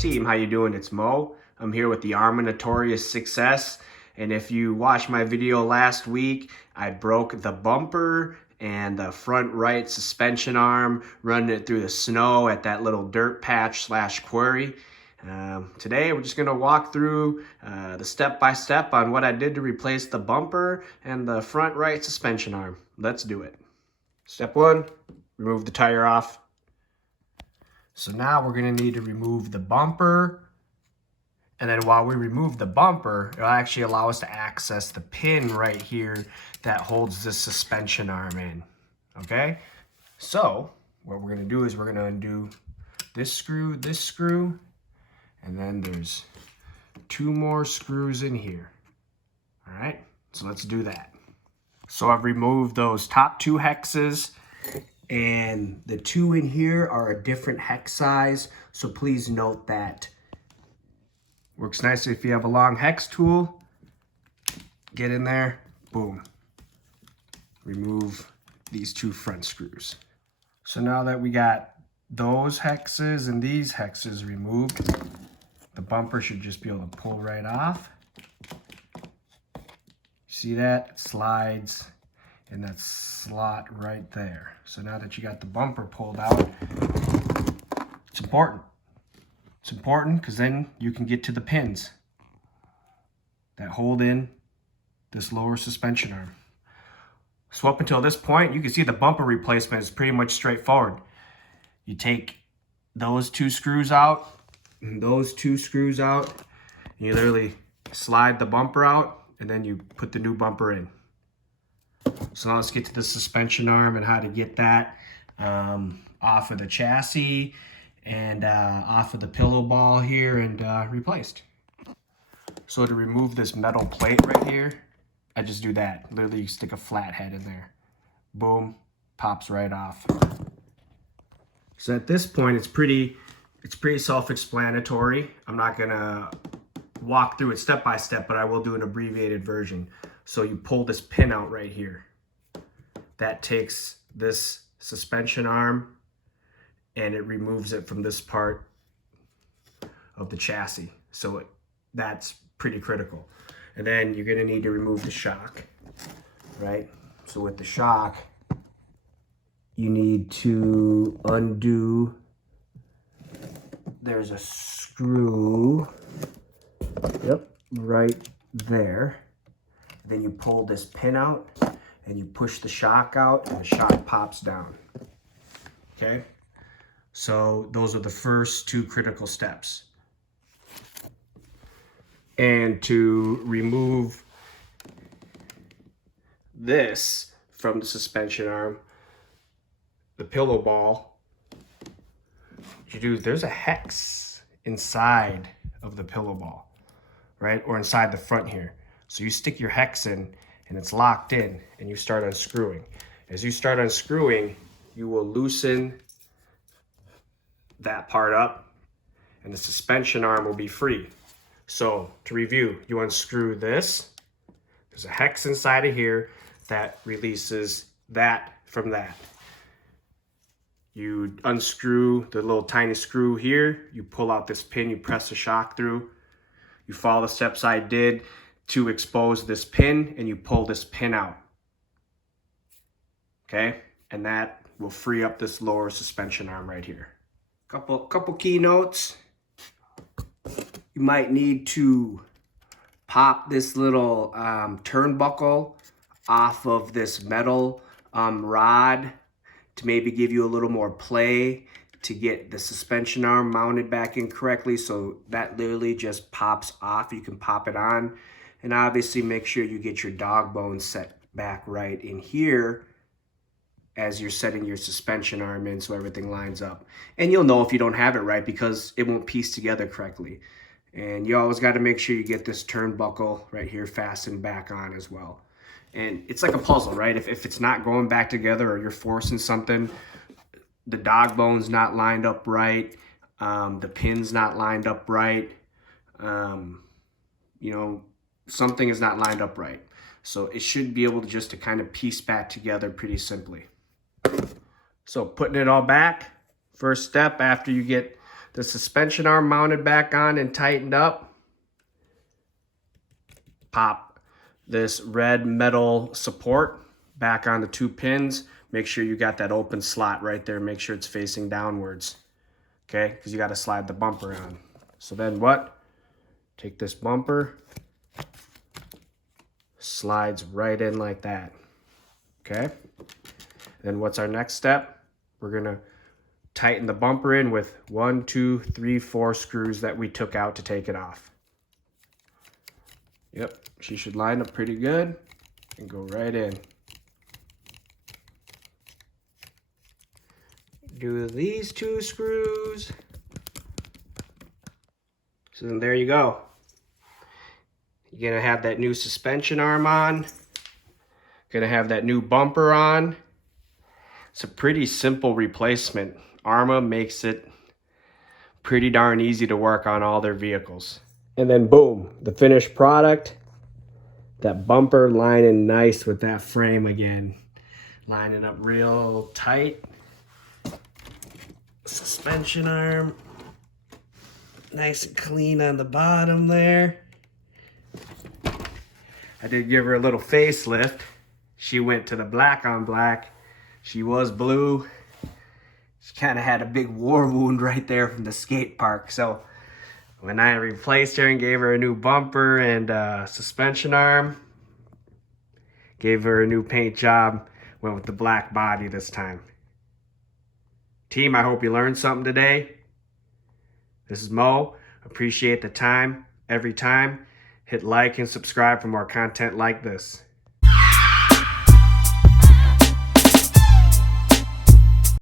Team, how you doing? It's Mo. I'm here with the Arrma Notorious 6S, and if you watched my video last week, I broke the bumper and the front right suspension arm running it through the snow at that little dirt patch / quarry. Today we're just going to walk through the step-by-step on what I did to replace the bumper and the front right suspension arm. Let's do it. Step 1, remove the tire off. So now we're going to need to remove the bumper, and then while we remove the bumper, it'll actually allow us to access the pin right here that holds the suspension arm in. Okay, so what we're going to do is we're going to undo this screw, and then there's 2 more screws in here. All right, so let's do that. So I've removed those top 2 hexes, and the 2 in here are a different hex size, so please note that. Works nicely if you have a long hex tool. Get in there, boom. Remove these 2 front screws. So now that we got those hexes and these hexes removed, the bumper should just be able to pull right off. See that? It slides in that slot right there. So now that you got the bumper pulled out, it's important. It's important because then you can get to the pins that hold in this lower suspension arm. So up until this point, you can see the bumper replacement is pretty much straightforward. You take those 2 screws out and those 2 screws out, and you literally slide the bumper out, and then you put the new bumper in. So now let's get to the suspension arm and how to get that off of the chassis and off of the pillow ball here and replaced. So to remove this metal plate right here, I just do that. Literally, you stick a flathead in there. Boom, pops right off. So at this point, it's pretty self-explanatory. I'm not gonna walk through it step by step, but I will do an abbreviated version. So you pull this pin out right here. That takes this suspension arm and it removes it from this part of the chassis. So that's pretty critical. And then you're gonna need to remove the shock, right? So with the shock, you need to undo, there's a screw, yep, right there. Then you pull this pin out and you push the shock out and the shock pops down. Okay, so those are the first 2 critical steps. And to remove this from the suspension arm, the pillow ball, there's a hex inside of the pillow ball, right? Or inside the front here. So you stick your hex in and it's locked in and you start unscrewing. As you start unscrewing, you will loosen that part up and the suspension arm will be free. So to review, you unscrew this. There's a hex inside of here that releases that from that. You unscrew the little tiny screw here, you pull out this pin, you press the shock through. You follow the steps I did to expose this pin and you pull this pin out. Okay, and that will free up this lower suspension arm right here. Couple key notes. You might need to pop this little turnbuckle off of this metal rod to maybe give you a little more play to get the suspension arm mounted back in correctly. So that literally just pops off. You can pop it on, and obviously make sure you get your dog bones set back right in here as you're setting your suspension arm in so everything lines up. And you'll know if you don't have it right because it won't piece together correctly. And you always got to make sure you get this turnbuckle right here fastened back on as well. And it's like a puzzle, right? If it's not going back together or you're forcing something, the dog bone's not lined up right, the pin's not lined up right, you know, something is not lined up right. So it should be able to just to kind of piece back together pretty simply. So putting it all back, first step after you get the suspension arm mounted back on and tightened up, pop this red metal support back on the 2 pins. Make sure you got that open slot right there. Make sure it's facing downwards, okay? Because you got to slide the bumper on. So then what? Take this bumper, slides right in like that, okay? Then what's our next step? We're gonna tighten the bumper in with 1, 2, 3, 4 screws that we took out to take it off. Yep, she should line up pretty good and go right in. Do these 2 screws. So then there you go. You're gonna have that new suspension arm on. Gonna have that new bumper on. It's a pretty simple replacement. Arrma makes it pretty darn easy to work on all their vehicles. And then boom, the finished product. That bumper lining nice with that frame again. Lining up real tight. Suspension arm. Nice and clean on the bottom there. I did give her a little facelift. She went to the black on black. She was blue. She kind of had a big war wound right there from the skate park. So when I replaced her and gave her a new bumper and suspension arm, gave her a new paint job, went with the black body this time. Team, I hope you learned something today. This is Mo. Appreciate the time every time. Hit like and subscribe for more content like this.